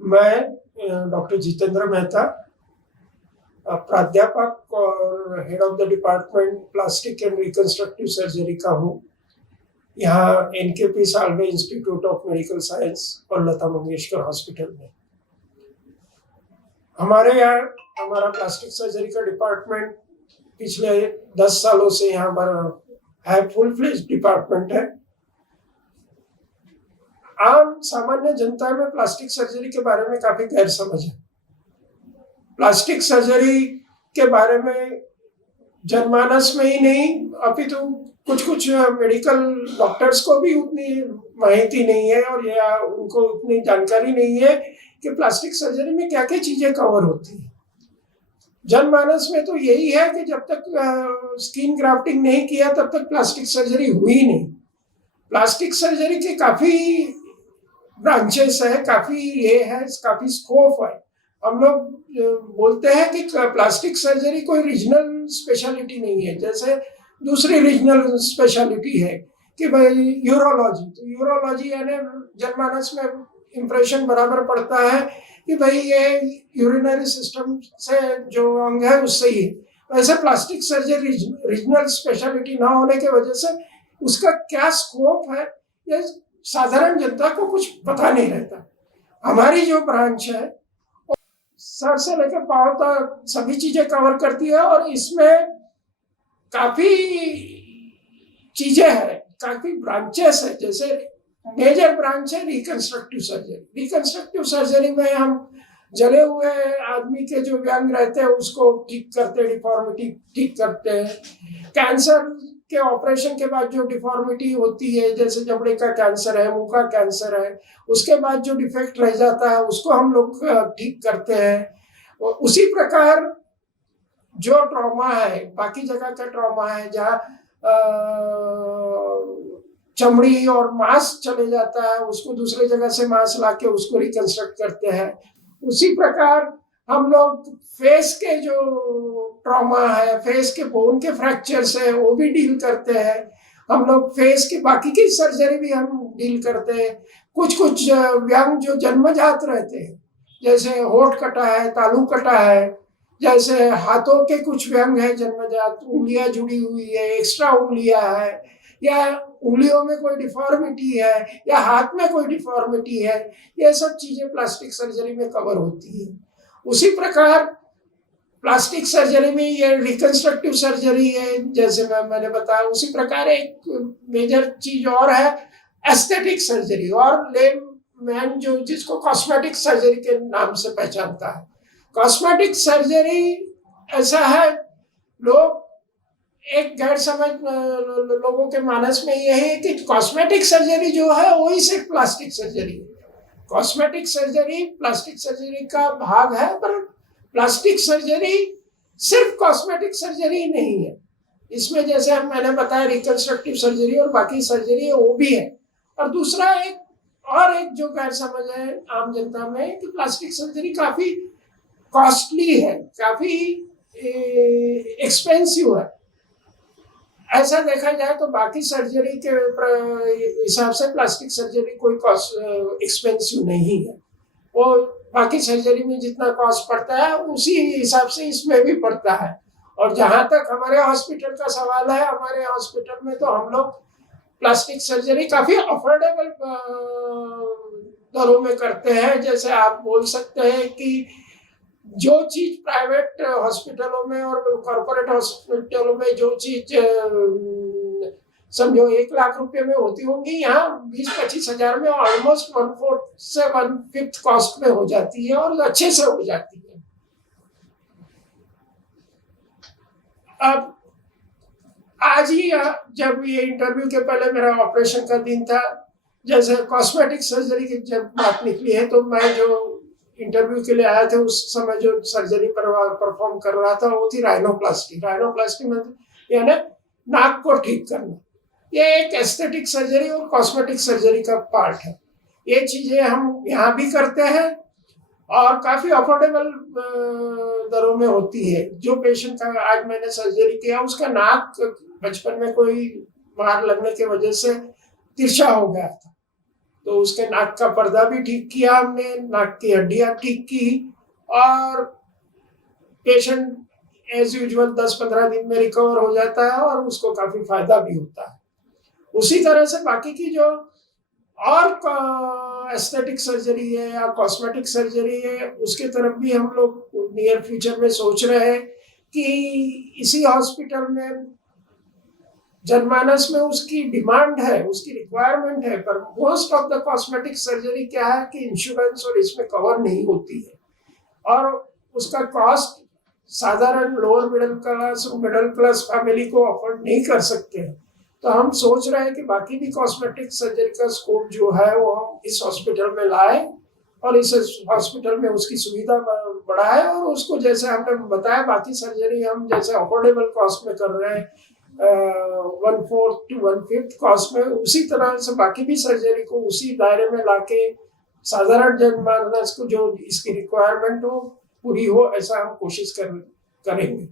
मैं डॉक्टर जितेंद्र मेहता, प्राध्यापक और head of the department plastic and reconstructive surgery का हूँ। यहाँ NKP Salve institute of medical science और लता मंगेशकर हॉस्पिटल में हमारे यहाँ हमारा प्लास्टिक सर्जरी का डिपार्टमेंट पिछले 10 सालों से यहाँ पर है, फुल फ्लेज डिपार्टमेंट है। आम सामान्य जनता में प्लास्टिक सर्जरी के बारे में काफी गैर समझ है। प्लास्टिक सर्जरी के बारे में जनमानस में ही नहीं, अपितु कुछ मेडिकल डॉक्टर्स को भी उतनी माहिती नहीं है और या उनको उतनी जानकारी नहीं है कि प्लास्टिक सर्जरी में क्या क्या चीजें कवर होती है। जनमानस में तो यही है कि जब तक स्किन ग्राफ्टिंग नहीं किया तब तक प्लास्टिक सर्जरी हुई नहीं। प्लास्टिक सर्जरी के काफी ब्रांचेस है, काफी स्कोप है। हम लोग बोलते हैं कि प्लास्टिक सर्जरी कोई रीजनल स्पेशलिटी नहीं है। जैसे दूसरी रीजनल स्पेशलिटी है कि भाई यूरोलॉजी, तो यूरोलॉजी यानी जनमानस में इम्प्रेशन बराबर पड़ता है कि भाई ये यूरिनरी सिस्टम से जो अंग है उससे ही है। वैसे प्लास्टिक सर्जरी रीजनल स्पेशलिटी ना होने की वजह से उसका क्या स्कोप है ये साधारण जनता को कुछ पता नहीं रहता। हमारी जो ब्रांच है सर से लेकर पांव तक सभी चीजें कवर करती है और इसमें काफी चीजें हैं, काफी ब्रांचेस है। जैसे मेजर ब्रांच है रिकंस्ट्रक्टिव सर्जरी। रिकंस्ट्रक्टिव सर्जरी में हम जले हुए आदमी के जो व्यंग रहते हैं उसको ठीक करते हैं, डिफॉर्मिटी ठीक करते हैं। कैंसर के ऑपरेशन के बाद जो डिफॉर्मिटी होती है, जैसे जबड़े का कैंसर है, मुंह का कैंसर है, उसके बाद जो डिफेक्ट रह जाता है उसको हम लोग ठीक करते हैं। और उसी प्रकार जो ट्रॉमा है, बाकी जगह का ट्रॉमा है जहाँ चमड़ी और मांस चले जाता है, उसको दूसरे जगह से मांस लाके उसको रिकंस्ट्रक्ट करते हैं। उसी प्रकार हम लोग फेस के जो ट्रॉमा है, फेस के बोन के फ्रैक्चर्स है, वो भी डील करते हैं। हम लोग फेस की बाकी की सर्जरी भी हम डील करते हैं। कुछ व्यंग जो जन्मजात रहते हैं, जैसे होठ कटा है, तालू कटा है, जैसे हाथों के कुछ व्यंग है जन्मजात, उंगलियां जुड़ी हुई है, एक्स्ट्रा उंगलियां है, या उंगलियों में कोई डिफॉर्मिटी है, या हाथ में कोई डिफॉर्मिटी है, ये सब चीजें प्लास्टिक सर्जरी में कवर होती है। उसी प्रकार प्लास्टिक सर्जरी में ये रिकंस्ट्रक्टिव सर्जरी है, जैसे मैंने बताया। उसी प्रकार एक मेजर चीज और है एस्थेटिक सर्जरी, और लेमैन जो जिसको कॉस्मेटिक सर्जरी के नाम से पहचानता है। कॉस्मेटिक सर्जरी ऐसा है, लोग एक गैर समझ लोगों के मानस में यह है कि कॉस्मेटिक सर्जरी जो है वही सिर्फ प्लास्टिक सर्जरी है। कॉस्मेटिक सर्जरी प्लास्टिक सर्जरी का भाग है, पर प्लास्टिक सर्जरी सिर्फ कॉस्मेटिक सर्जरी नहीं है। इसमें जैसे मैंने बताया रिकंस्ट्रक्टिव सर्जरी और बाकी सर्जरी है वो भी है। और दूसरा एक जो गैर समझ है आम जनता में कि प्लास्टिक सर्जरी काफी कॉस्टली है, काफी एक्सपेंसिव है। ऐसा देखा जाए तो बाकी सर्जरी के हिसाब से प्लास्टिक सर्जरी कोई कॉस्ट एक्सपेंसिव नहीं है। वो बाकी सर्जरी में जितना कॉस्ट पड़ता है उसी हिसाब से इसमें भी पड़ता है। और जहाँ तक हमारे हॉस्पिटल का सवाल है, हमारे हॉस्पिटल में तो हम लोग प्लास्टिक सर्जरी काफी अफोर्डेबल दरों में करते हैं। जैसे आप बोल सकते हैं कि जो चीज प्राइवेट हॉस्पिटलों में और कॉर्पोरेट हॉस्पिटलों में जो चीज समझो 1 लाख रुपए में होती होंगी, यहाँ 20-25 हजार में ऑलमोस्ट 1/4 से 1/5 कॉस्ट में हो जाती है और अच्छे से हो जाती है। अब आज ही जब ये इंटरव्यू के पहले मेरा ऑपरेशन का दिन था, जैसे कॉस्मेटिक सर्जरी की जब बात निकली है, तो मैं जो इंटरव्यू के लिए आया था उस समय जो सर्जरी परफॉर्म कर रहा था वो थी राइनोप्लास्टी। राइनोप्लास्टी में यानी नाक को ठीक करना। ये एक एस्थेटिक सर्जरी और कॉस्मेटिक सर्जरी का पार्ट है। ये चीजें हम यहाँ भी करते हैं और काफी अफोर्डेबल दरों में होती है। जो पेशेंट का आज मैंने सर्जरी किया उसका नाक बचपन में कोई मार लगने की वजह से तिरछा हो गया था, तो उसके नाक का पर्दा भी ठीक किया हमने, नाक की हड्डियां ठीक की, और पेशेंट एज यूजुअल 10-15 दिन में रिकवर हो जाता है और उसको काफी फायदा भी होता है। उसी तरह से बाकी की जो और एस्थेटिक सर्जरी है या कॉस्मेटिक सर्जरी है, उसके तरफ भी हम लोग नियर फ्यूचर में सोच रहे हैं कि इसी हॉस्पिटल में जनमानस में उसकी डिमांड है, उसकी रिक्वायरमेंट है, पर most of the cosmetic surgery क्या है कि इंश्योरेंस और इसमें कवर नहीं होती है और उसका कॉस्ट साधारण लोअर मिडिल क्लास फैमिली को अफोर्ड नहीं कर सकते हैं। तो हम सोच रहे हैं कि बाकी भी कॉस्मेटिक सर्जरी का स्कोप जो है वो हम इस हॉस्पिटल में लाए और इस हॉस्पिटल में उसकी सुविधा बढ़ाए और उसको जैसे हमने बताया बाकी सर्जरी हम जैसे अफोर्डेबल कॉस्ट में कर रहे हैं 1/4 to 1/5 कॉस्ट में, उसी तरह से बाकी भी सर्जरी को उसी दायरे में लाके साधारण जनमानस को जो इसकी रिक्वायरमेंट हो पूरी हो, ऐसा हम कोशिश करेंगे।